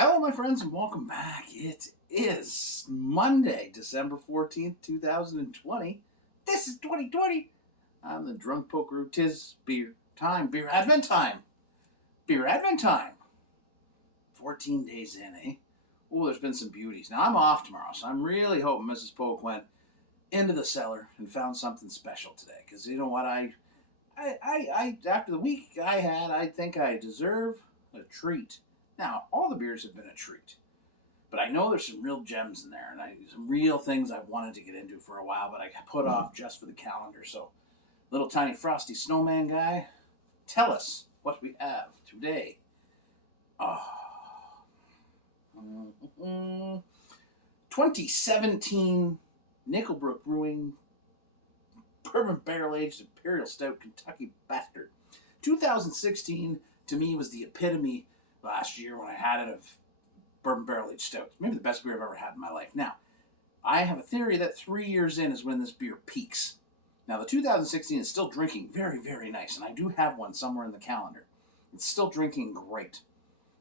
Hello, my friends, and welcome back. It is Monday, December 14th, 2020. This is 2020. I'm the drunk poker. 'Tis beer time, beer advent time. Beer advent time. 14 days in, eh? Oh, there's been some beauties. Now, I'm off tomorrow, so I'm really hoping Mrs. Polk went into the cellar and found something special today. Because you know what? After the week I had, I think I deserve a treat. Now, all the beers have been a treat, but I know there's some real gems in there, and some real things I wanted to get into for a while, but I put off just for the calendar. So, little tiny frosty snowman guy, tell us what we have today. Oh. 2017 Brook Brewing Bourbon Barrel Aged Imperial Stout Kentucky Bastard. 2016 to me was the epitome last year when I had it of Bourbon Barrel Aged Stout. Maybe the best beer I've ever had in my life. Now, I have a theory that 3 years in is when this beer peaks. Now, the 2016 is still drinking very, very nice, and I do have one somewhere in the calendar. It's still drinking great.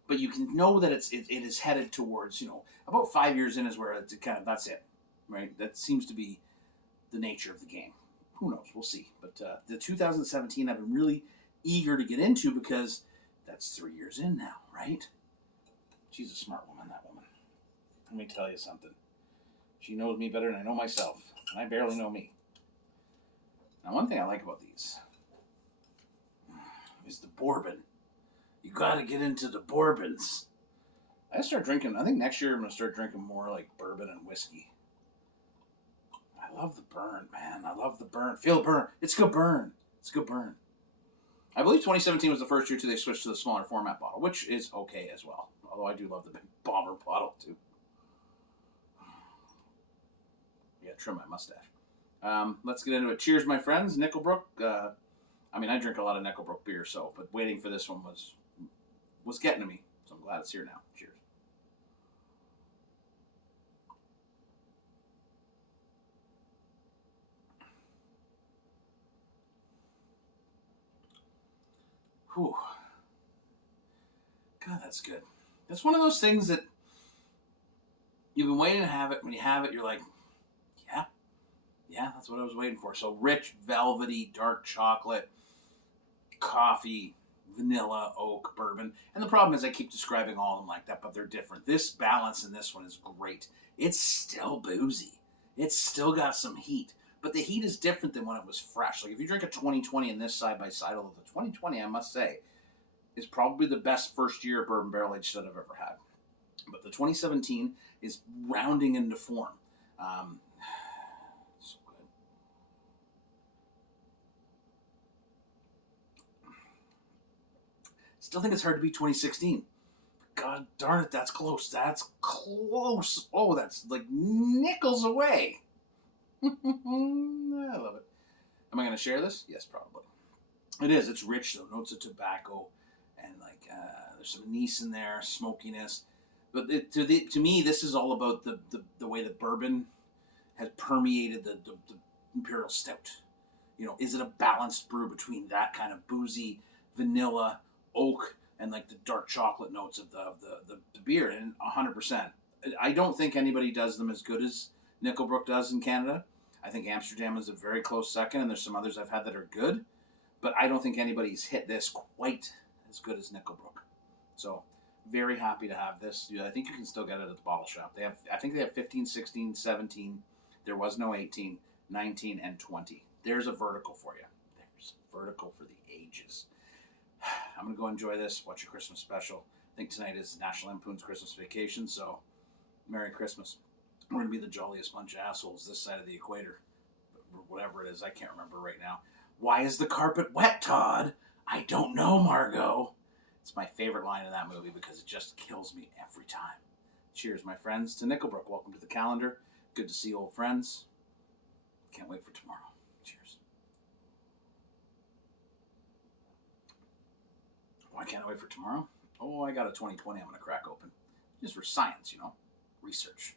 But you can know that it is headed towards, about 5 years in is where it's kind of, that's it, right? That seems to be the nature of the game. Who knows? We'll see. But the 2017 I've been really eager to get into because that's 3 years in now, right? She's a smart woman, that woman. Let me tell you something. She knows me better than I know myself, and I barely know me. Now, one thing I like about these is the bourbon. You gotta get into the bourbons. I think next year I'm gonna start drinking more like bourbon and whiskey. I love the burn, man. I love the burn. Feel the burn. It's a good burn. It's a good burn. I believe 2017 was the first year they switched to the smaller format bottle, which is okay as well. Although I do love the big bomber bottle too. Yeah, trim my mustache. Let's get into it. Cheers, my friends. Nickelbrook. I drink a lot of Nickelbrook beer, but waiting for this one was getting to me. So I'm glad it's here now. Cheers. Whew. God, that's good. That's one of those things that you've been waiting to have it. When you have it, you're like, yeah, that's what I was waiting for. So rich, velvety, dark chocolate, coffee, vanilla, oak, bourbon. And the problem is I keep describing all of them like that, but they're different. This balance in this one is great. It's still boozy. It's still got some heat. But the heat is different than when it was fresh. Like if you drink a 2020 and this side by side, although the 2020, I must say, is probably the best first year bourbon barrel aged that I've ever had. But the 2017 is rounding into form. So good. Still think it's hard to beat 2016. God darn it, that's close. That's close. Oh, that's like nickels away. I love it. Am I going to share this? Yes, probably. It is. It's rich, though. Notes of tobacco, and there's some anise in there, smokiness. But to me, this is all about the way that bourbon has permeated the Imperial Stout. Is it a balanced brew between that kind of boozy vanilla, oak, and like the dark chocolate notes of the beer? And 100%. I don't think anybody does them as good as Nickelbrook does in Canada. I think Amsterdam is a very close second, and there's some others I've had that are good. But I don't think anybody's hit this quite as good as Nickelbrook. So, very happy to have this. I think you can still get it at the bottle shop. I think they have 15, 16, 17. There was no 18, 19, and 20. There's a vertical for you. There's a vertical for the ages. I'm going to go enjoy this, watch your Christmas special. I think tonight is National Lampoon's Christmas Vacation, so Merry Christmas. We're going to be the jolliest bunch of assholes this side of the equator. Whatever it is, I can't remember right now. Why is the carpet wet, Todd? I don't know, Margot. It's my favorite line in that movie because it just kills me every time. Cheers, my friends, to Nickelbrook. Welcome to the calendar. Good to see old friends. Can't wait for tomorrow. Cheers. Why can't I wait for tomorrow? Oh, I got a 2020 I'm going to crack open. Just for science, research.